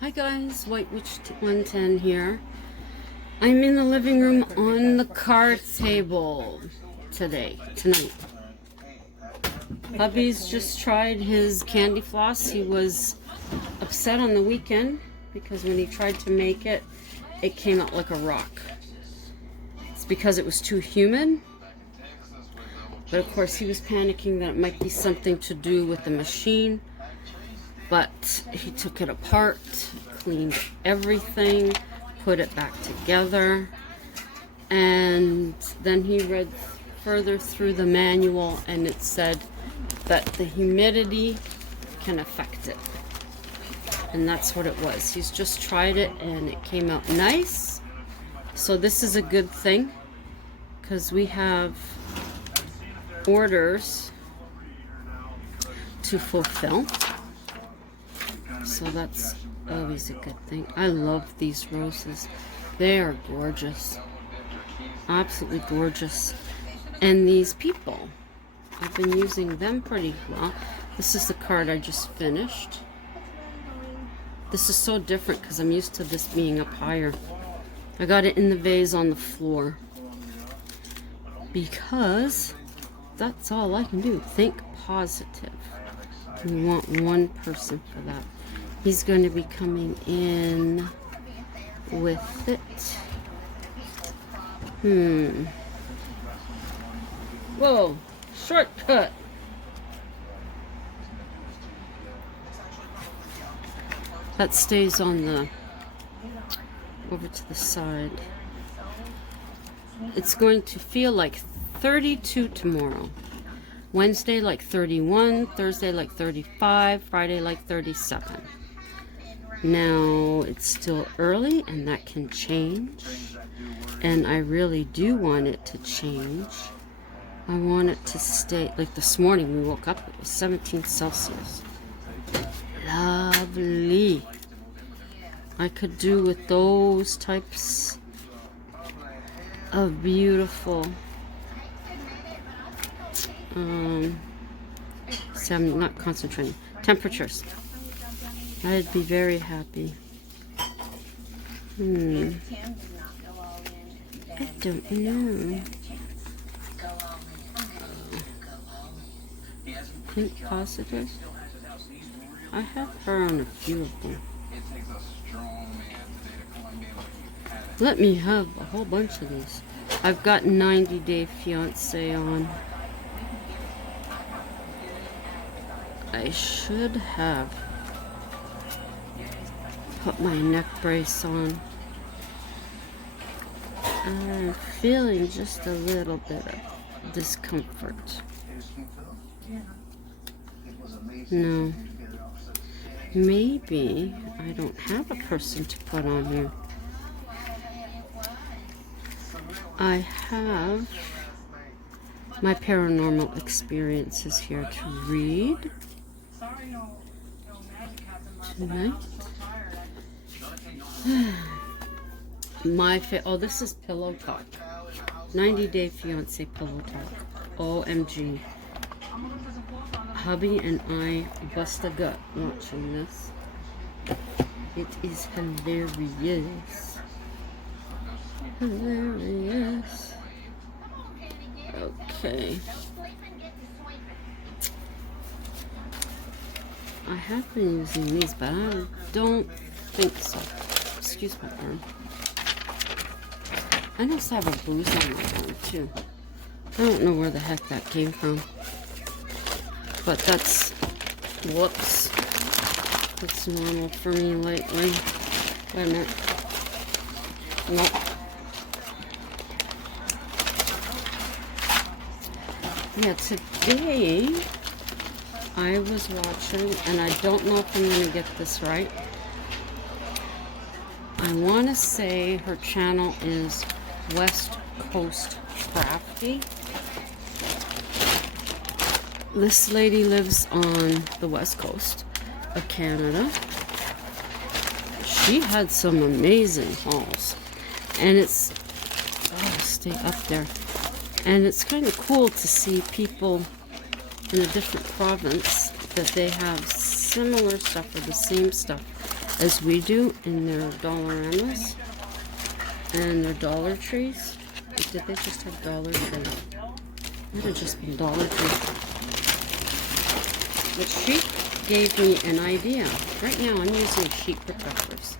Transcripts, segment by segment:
Hi guys, White Witch 110 here. I'm in the living room on the card table tonight. Hubby's just tried his candy floss. He was upset on the weekend because when he tried to make it, it came out like a rock. It's because it was too humid. But of course he was panicking that it might be something to do with the machine. But he took it apart, cleaned everything, put it back together, and then he read further through the manual, and it said that the humidity can affect it. And that's what it was. He's just tried it and it came out nice. So this is a good thing because we have orders to fulfill. So that's always a good thing. I love these roses. They are gorgeous. Absolutely gorgeous. And these people, I've been using them pretty well. This is the card I just finished. This is so different because I'm used to this being up higher. I got it in the vase on the floor because that's all I can do. Think positive. We want one person for that. He's going to be coming in with it. Whoa, shortcut. That stays on the, over to the side. It's going to feel like 32 tomorrow. Wednesday like 31, Thursday like 35, Friday like 37. Now it's still early and that can change, and I really do want it to change. I want it to stay, like this morning we woke up, it was 17 Celsius. Lovely. I could do with those types of beautiful see, I'm not concentrating. Temperatures. I'd be very happy. I don't know. Think positive. I have her on a few of them. Let me have a whole bunch of these. I've got 90 Day Fiancé on. I should have put my neck brace on. I'm feeling just a little bit of discomfort. No. Maybe I don't have a person to put on here. I have my paranormal experiences here to read tonight. Oh, this is Pillow Talk. 90 Day Fiancé Pillow Talk. OMG. Hubby and I bust a gut watching this. It is hilarious. Hilarious. Okay. I have been using these, but I don't think so. Excuse my arm. I also have a bruise on my arm too. I don't know where the heck that came from. But that's, whoops. That's normal for me lately. Wait a minute. Nope. Yeah, today I was watching, and I don't know if I'm going to get this right. I want to say her channel is West Coast Crafty. This lady lives on the west coast of Canada. She had some amazing hauls. And it's, oh, stay up there. And it's kind of cool to see people in a different province that they have similar stuff or the same stuff as we do in their Dollaramas and their Dollar Trees. Did they just have Dollar Trees? Might have just been Dollar Trees. But she gave me an idea. Right now I'm using sheet protectors.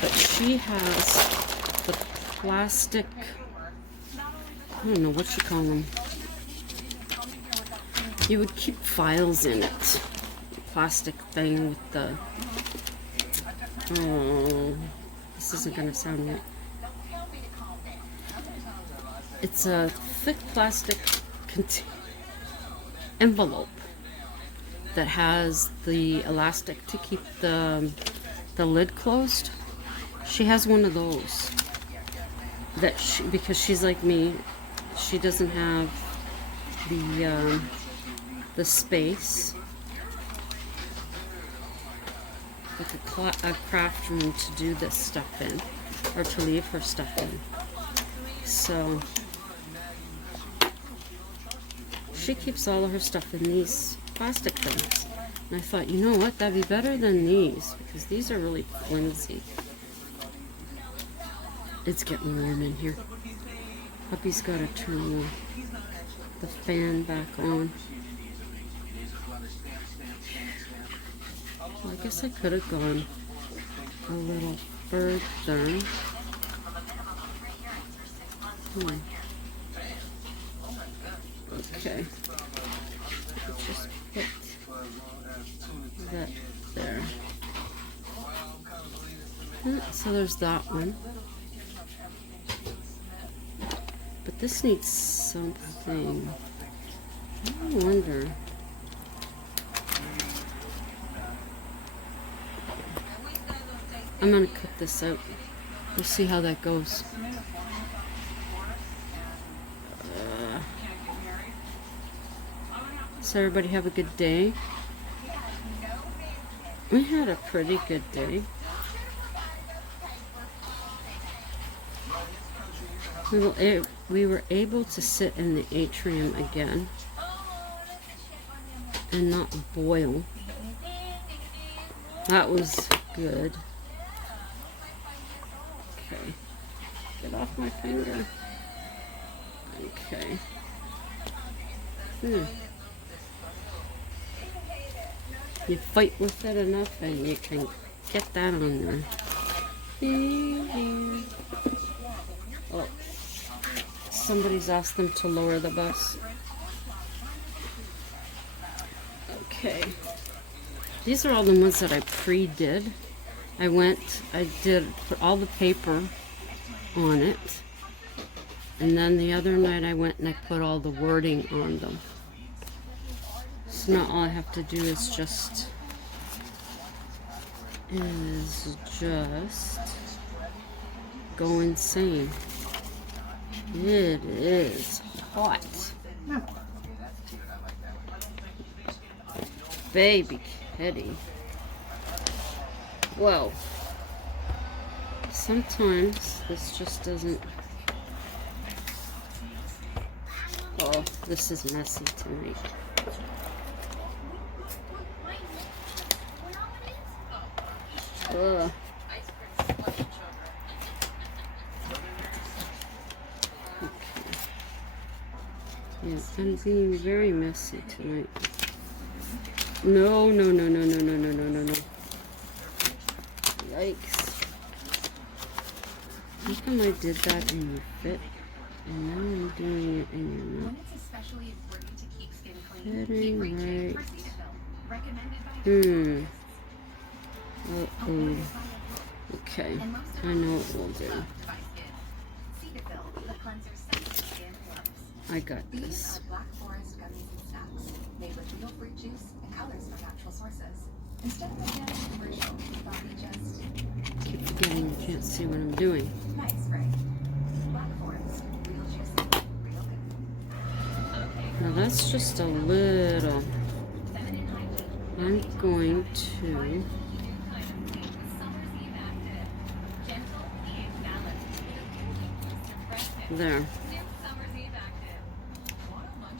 But she has the plastic, I don't know what you call them. You would keep files in it. Plastic thing with the, oh, this isn't going to sound right. It's a thick plastic envelope that has the elastic to keep the lid closed. She has one of those. Because she's like me, she doesn't have the space, like a craft room to do this stuff in, or to leave her stuff in. So she keeps all of her stuff in these plastic things. And I thought, you know what, that'd be better than these, because these are really flimsy. It's getting warm in here. Puppy's got to turn the fan back on. Well, I guess I could have gone a little further. Okay. Just put that there. So there's that one. But this needs something. I wonder. I'm gonna cut this out. We'll see how that goes. So everybody have a good day. We had a pretty good day. We were able to sit in the atrium again and not boil. That was good. Okay. Get off my finger. Okay. You fight with it enough and you can get that on there. Oh, somebody's asked them to lower the bus. Okay. These are all the ones that I pre-did. I put all the paper on it. And then the other night I went and I put all the wording on them. So now all I have to do is just go insane. It is hot. Baby kitty. Whoa. Sometimes this just doesn't. Oh, this is messy tonight. Ugh. Okay. Yeah, I'm being very messy tonight. No. Yikes. How come I did that and you fit? And now I'm doing it and you're not. Fitting right. Uh-oh. Okay. I know what we'll do. I got this. Keep forgetting you can't see what I'm doing. Now that's just a little. I'm going to. There.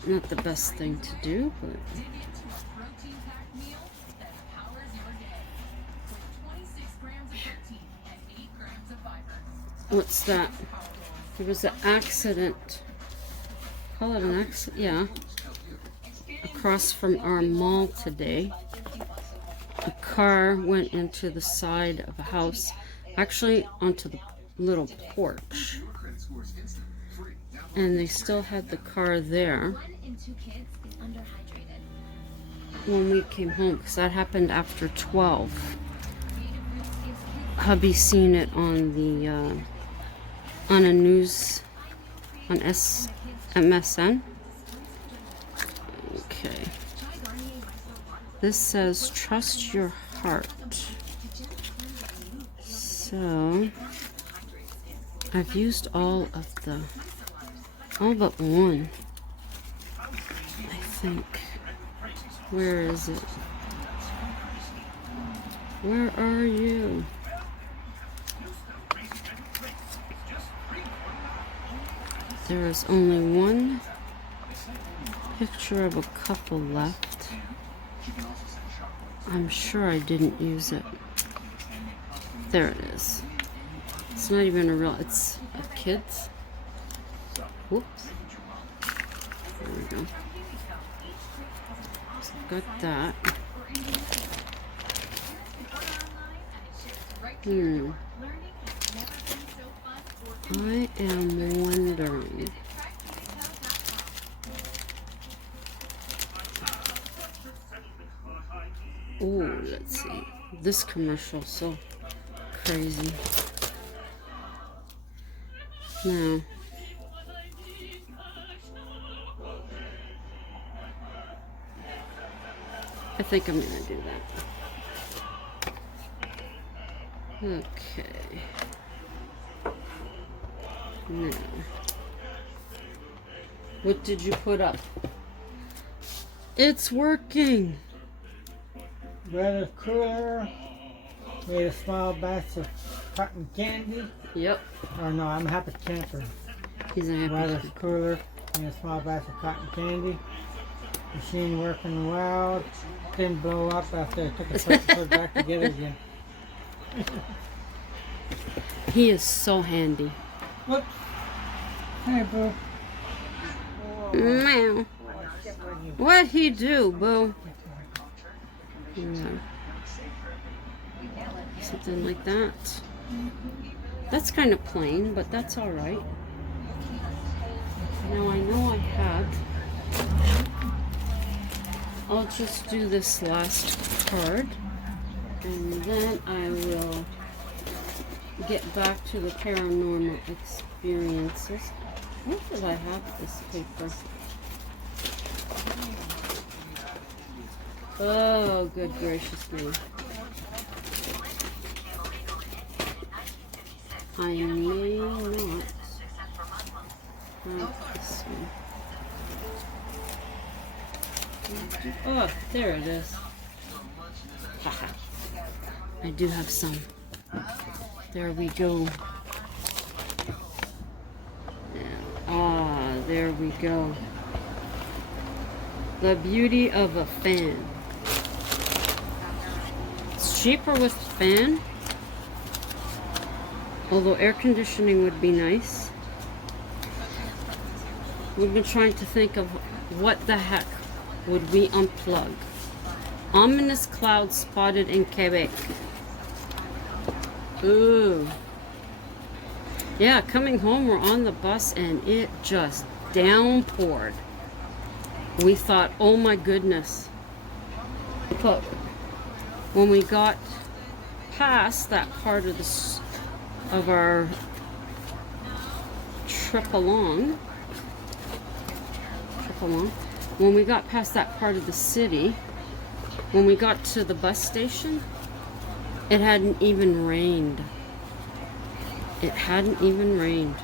Not the best thing to do, but what's that? There was an accident. Call it an accident? Yeah. Across from our mall today. A car went into the side of a house, actually onto the little porch. And they still had the car there when we came home, because that happened after 12. Hubby seen it on the on a news on MSN. Okay. This says trust your heart. So I've used all but one, I think. Where is it? Where are you? There is only one picture of a couple left. I'm sure I didn't use it. There it is. It's not even a real, it's a kid's. Whoops. There we go. So got that. I am wondering. Oh, let's see. This commercial, so crazy. Now, I think I'm gonna do that. Okay. Now, what did you put up? It's working. Weather cooler. Made a small batch of cotton candy. Yep. Or no, I'm a happy camper. He's a happy Weather's camper. cooler. Made a small batch of cotton candy. Machine working well. Didn't blow up after I took it apart and put it back together again. He is so handy. Whoops. Hey, boo. Meow. What'd he do, boo? Yeah. Something like that. That's kind of plain, but that's alright. Now I know I had. I'll just do this last card, and then I will get back to the paranormal experiences. Where did I have this paper? Oh, good gracious me. I may not have this one. Oh, there it is. Haha. I do have some. There we go. Ah, there we go. The beauty of a fan. It's cheaper with a fan. Although air conditioning would be nice. We've been trying to think of what the heck would we unplug. Ominous clouds spotted in Quebec. Ooh. Yeah, coming home, we're on the bus and it just downpoured. We thought, oh my goodness. But when we got past that part of our trip along, when we got past that part of the city, when we got to the bus station, it hadn't even rained. It hadn't even rained.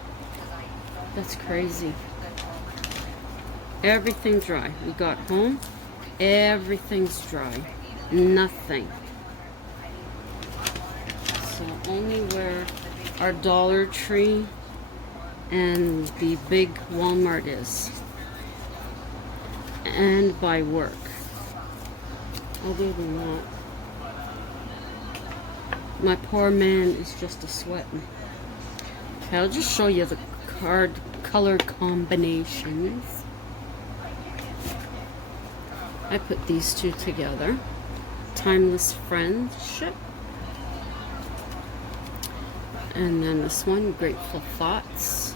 That's crazy. Everything's dry. We got home, everything's dry. Nothing. So only where our Dollar Tree and the big Walmart is. And by work. Other than that, my poor man is just a sweating. Okay, I'll just show you the card color combinations. I put these two together. Timeless Friendship. And then this one, Grateful Thoughts.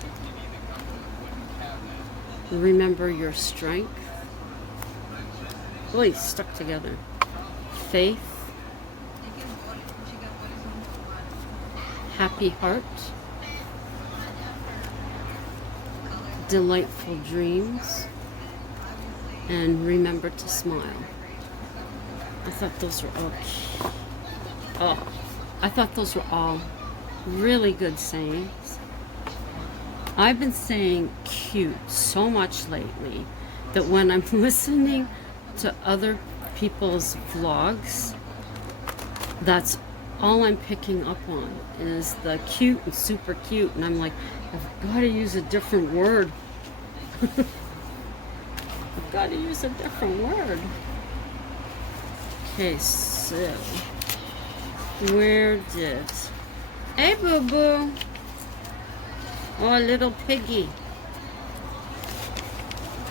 Remember Your Strength. Really stuck together. Faith. Happy Heart. Delightful Dreams. And Remember to Smile. I thought those were all I thought those were all really good sayings. I've been saying cute so much lately that when I'm listening to other people's vlogs, that's all I'm picking up on is the cute and super cute, and I'm like, I've got to use a different word. I've got to use a different word. Okay, so where did... Hey, boo-boo. Oh, little piggy.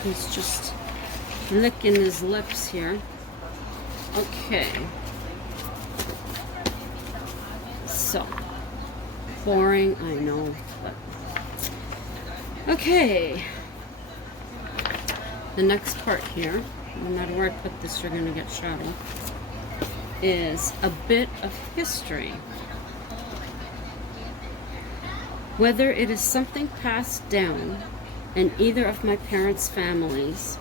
He's just licking his lips here. Okay. So, boring, I know, but... Okay. The next part here, no matter where I put this, you're going to get shadow, is a bit of history. Whether it is something passed down in either of my parents' families,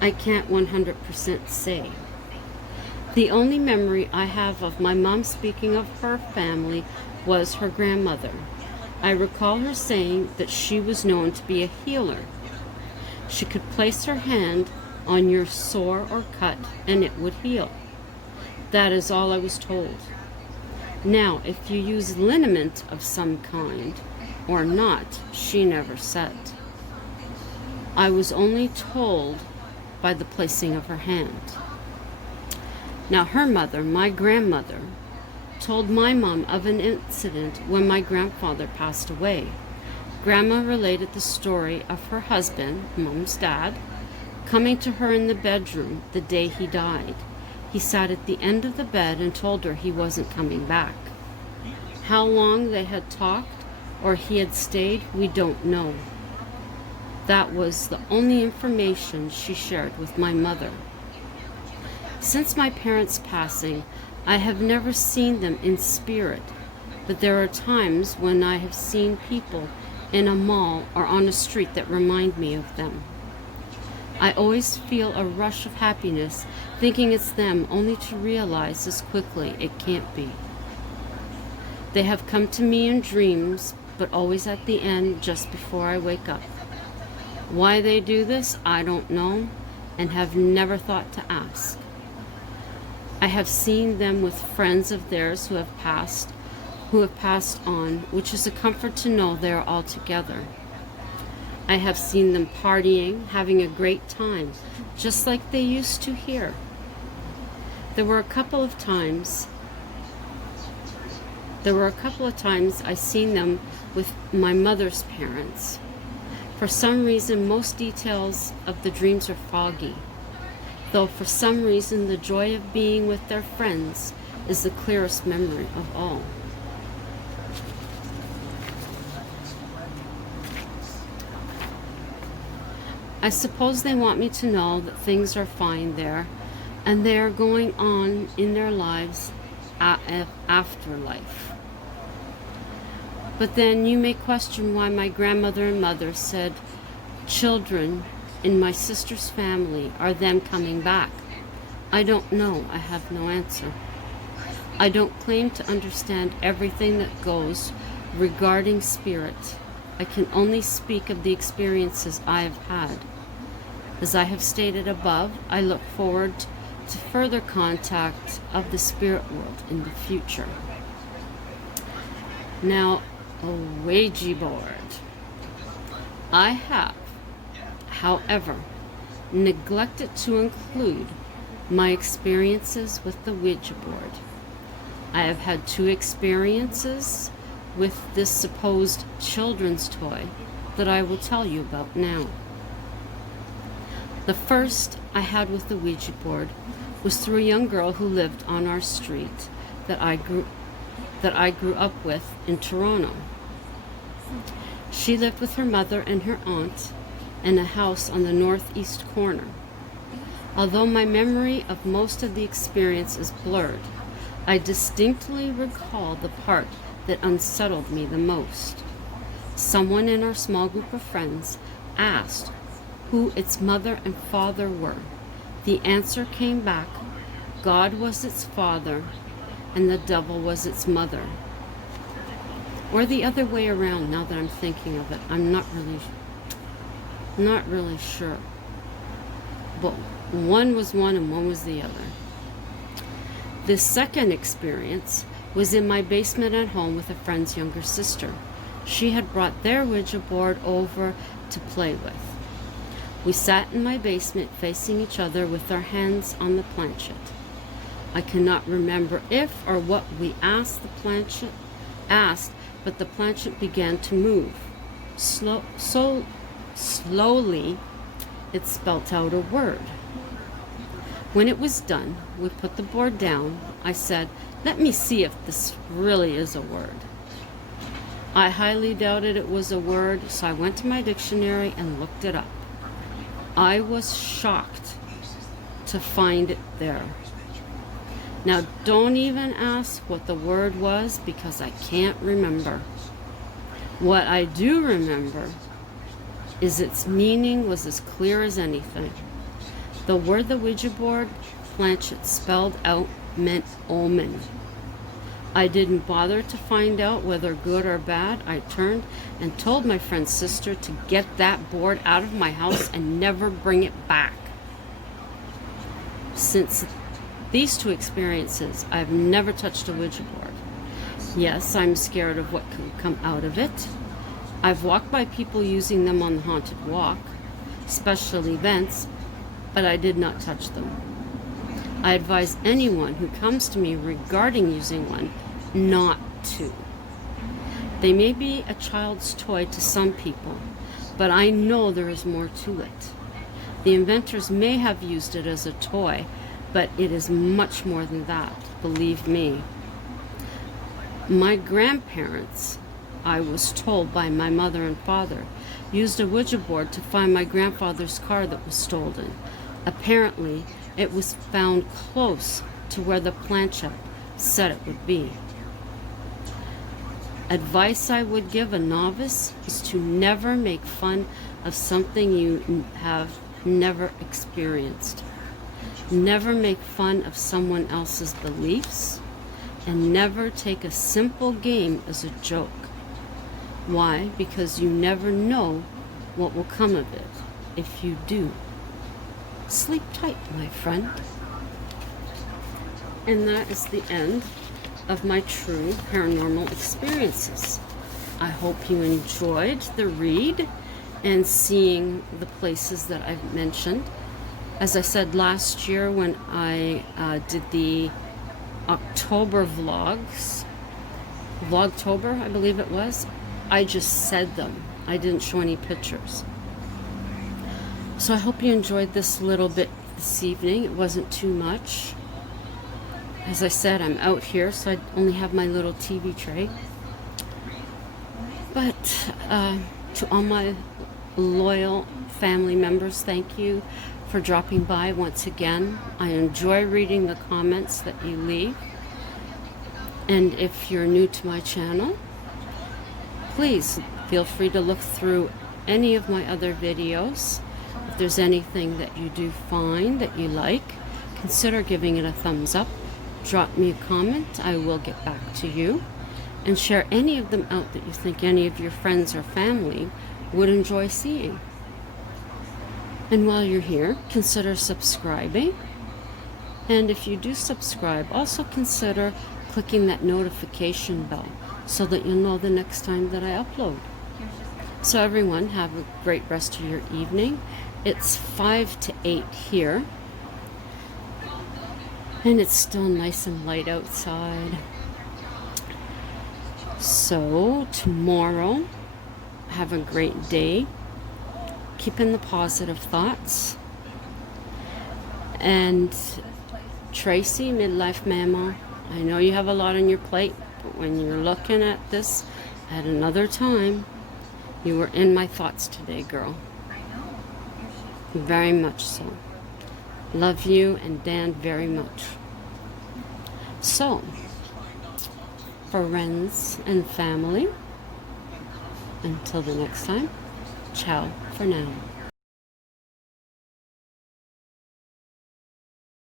I can't 100% say. The only memory I have of my mom speaking of her family was her grandmother. I recall her saying that she was known to be a healer. She could place her hand on your sore or cut and it would heal. That is all I was told. Now, if you use liniment of some kind or not, she never said. I was only told by the placing of her hand. Now, her mother, my grandmother, told my mom of an incident when my grandfather passed away. Grandma related the story of her husband, Mom's dad, coming to her in the bedroom the day he died. He sat at the end of the bed and told her he wasn't coming back. How long they had talked or he had stayed, we don't know. That was the only information she shared with my mother. Since my parents' passing, I have never seen them in spirit, but there are times when I have seen people in a mall or on a street that remind me of them. I always feel a rush of happiness thinking it's them, only to realize as quickly it can't be. They have come to me in dreams, but always at the end just before I wake up. Why they do this, I don't know, and have never thought to ask. I have seen them with friends of theirs who have passed on, which is a comfort to know they are all together. I have seen them partying, having a great time, just like they used to here. There were a couple of times I seen them with my mother's parents. For some reason, most details of the dreams are foggy, though for some reason the joy of being with their friends is the clearest memory of all. I suppose they want me to know that things are fine there and they are going on in their lives after life. But then you may question why my grandmother and mother said children in my sister's family are them coming back. I don't know. I have no answer. I don't claim to understand everything that goes regarding spirit. I can only speak of the experiences I have had. As I have stated above, I look forward to further contact of the spirit world in the future. Now, a Ouija board. I have, however, neglected to include my experiences with the Ouija board. I have had 2 experiences with this supposed children's toy that I will tell you about now. The first I had with the Ouija board was through a young girl who lived on our street that I grew up with in Toronto. She lived with her mother and her aunt in a house on the northeast corner. Although my memory of most of the experience is blurred, I distinctly recall the part that unsettled me the most. Someone in our small group of friends asked who its mother and father were. The answer came back: God was its father and the devil was its mother. Or the other way around, now that I'm thinking of it. I'm not really sure. But one was one and one was the other. The second experience was in my basement at home with a friend's younger sister. She had brought their Ouija board over to play with. We sat in my basement facing each other with our hands on the planchette. I cannot remember if or what we asked, but the planchette began to move. So slowly, it spelt out a word. When it was done, we put the board down. I said, "Let me see if this really is a word." I highly doubted it was a word, so I went to my dictionary and looked it up. I was shocked to find it there. Now, don't even ask what the word was because I can't remember. What I do remember is its meaning was as clear as anything. The word the Ouija board planchette spelled out meant omen. I didn't bother to find out whether good or bad. I turned and told my friend's sister to get that board out of my house and never bring it back. Since these two experiences, I've never touched a Ouija board. Yes, I'm scared of what could come out of it. I've walked by people using them on the haunted walk, special events, but I did not touch them. I advise anyone who comes to me regarding using one not to. They may be a child's toy to some people, but I know there is more to it. The inventors may have used it as a toy, but it is much more than that, believe me. My grandparents, I was told by my mother and father, used a Ouija board to find my grandfather's car that was stolen. Apparently, it was found close to where the planchette said it would be. Advice I would give a novice is to never make fun of something you have never experienced. Never make fun of someone else's beliefs, and never take a simple game as a joke. Why? Because you never know what will come of it if you do. Sleep tight, my friend. And that is the end of my true paranormal experiences. I hope you enjoyed the read and seeing the places that I've mentioned. As I said last year when I did the October vlogs, Vlogtober I believe it was, I just said them. I didn't show any pictures. So I hope you enjoyed this little bit this evening. It wasn't too much. As I said, I'm out here, so I only have my little TV tray. But to all my loyal family members, thank you for dropping by once again. I enjoy reading the comments that you leave. And if you're new to my channel, please feel free to look through any of my other videos. If there's anything that you do find that you like, consider giving it a thumbs up. Drop me a comment. I will get back to you. And share any of them out that you think any of your friends or family would enjoy seeing. And while you're here, consider subscribing. And if you do subscribe, also consider clicking that notification bell so that you'll know the next time that I upload. So everyone, have a great rest of your evening. It's 5 to 8 here. And it's still nice and light outside. So, tomorrow, have a great day. Keep in the positive thoughts. And Tracy, midlife mama, I know you have a lot on your plate, but when you're looking at this at another time, you were in my thoughts today, girl. Very much so. Love you and Dan very much. So, friends and family, until the next time, ciao for now.